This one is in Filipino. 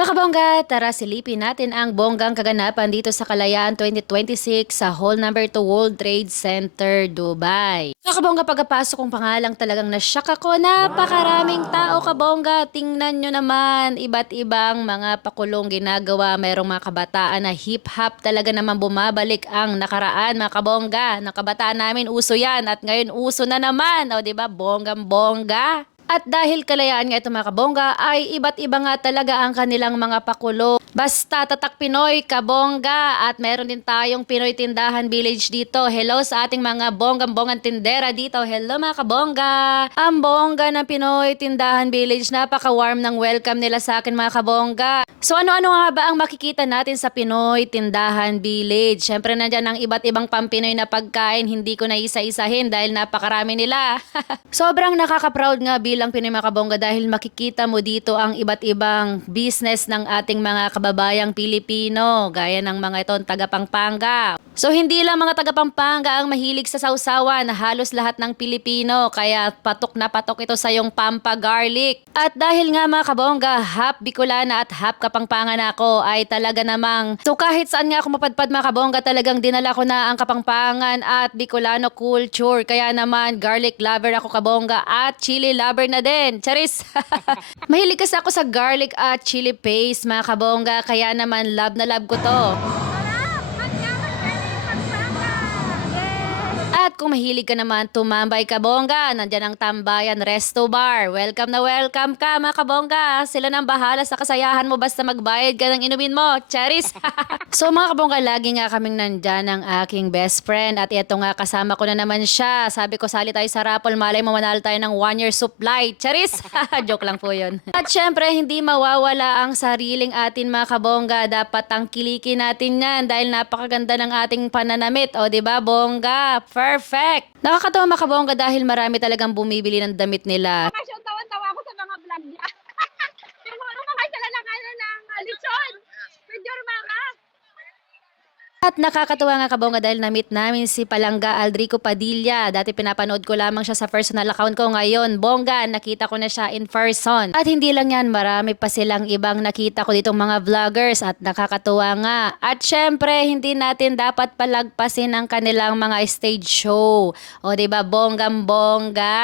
Mga kabongga, tara silipin natin ang bonggang kaganapan dito sa Kalayaan 2026 sa Hall number 2 World Trade Center, Dubai. Mga kabongga, pagkapasok kong pangalang talagang nasyak ako. Napakaraming tao, kabongga. Tingnan nyo naman, iba't ibang mga pakulong ginagawa. Mayroong mga kabataan na hip-hop talaga naman bumabalik ang nakaraan, mga kabongga. Ng kabataan namin, uso yan. At ngayon, uso na naman. O, diba? Bonggang-bongga. At dahil kalayaan nga ito mga kabongga, ay iba't iba nga talaga ang kanilang mga pakulo. Basta tatak Pinoy, kabongga. At meron din tayong Pinoy Tindahan Village dito. Hello sa ating mga bonggang-bonggang tindera dito. Hello mga kabongga. Ang bongga ng Pinoy Tindahan Village, napaka-warm ng welcome nila sa akin mga kabongga. So ano-ano nga ba ang makikita natin sa Pinoy Tindahan Village? Siyempre nandyan ang iba't ibang pampinoy na pagkain. Hindi ko na isa-isahin dahil napakarami nila. Sobrang nakaka-proud nga bilang Pinoy mga kabongga dahil makikita mo dito ang iba't ibang business ng ating mga kababayang Pilipino, gaya ng mga itong taga Pampanga. So hindi lang mga taga Pampanga ang mahilig sa sausawan, halos lahat ng Pilipino, kaya patok na patok ito sa yung Pampa Garlic. At dahil nga mga kabongga, half Bicolana at half Kapampangan ako, ay talaga namang, so kahit saan nga ako mapadpad mga kabongga, talagang dinala ko na ang Kapampangan at Bicolano culture. Kaya naman garlic lover ako kabongga at chili lover na din. Charis! Mahilig kasi ako sa garlic at chili paste mga kabongga, kaya naman love na love ko to. At kung mahilig ka naman tumambay kabongga, nandyan ang Tambayan Resto Bar. Welcome na welcome ka mga kabongga. Sila nang bahala sa kasayahan mo basta magbayad ka ng inumin mo. Charis! So mga kabongga, lagi nga kaming nandyan ang aking best friend. At ito nga, kasama ko na naman siya. Sabi ko, sali tayo sa raffle, malay mo manalo tayo ng 1 year supply. Charis! Joke lang po yun. At syempre, hindi mawawala ang sariling atin mga kabongga. Dapat tangkilikin natin yan dahil napakaganda ng ating pananamit. O diba bongga? Perfect! Nakakatawa mga kabongga dahil marami talagang bumibili ng damit nila. Kasi tawan-tawa ako sa mga vlog niya. Yung mga sila ng lechon. With your mama. At nakakatuwa nga kabongga dahil na-meet namin si Palangga Aldrico Padilla. Dati pinapanood ko lamang siya sa personal account ko. Ngayon, bongga, nakita ko na siya in person. At hindi lang yan, marami pa silang ibang nakita ko ditong mga vloggers at nakakatuwa nga. At syempre, hindi natin dapat palagpasin ang kanilang mga stage show. O diba, bonggang-bongga.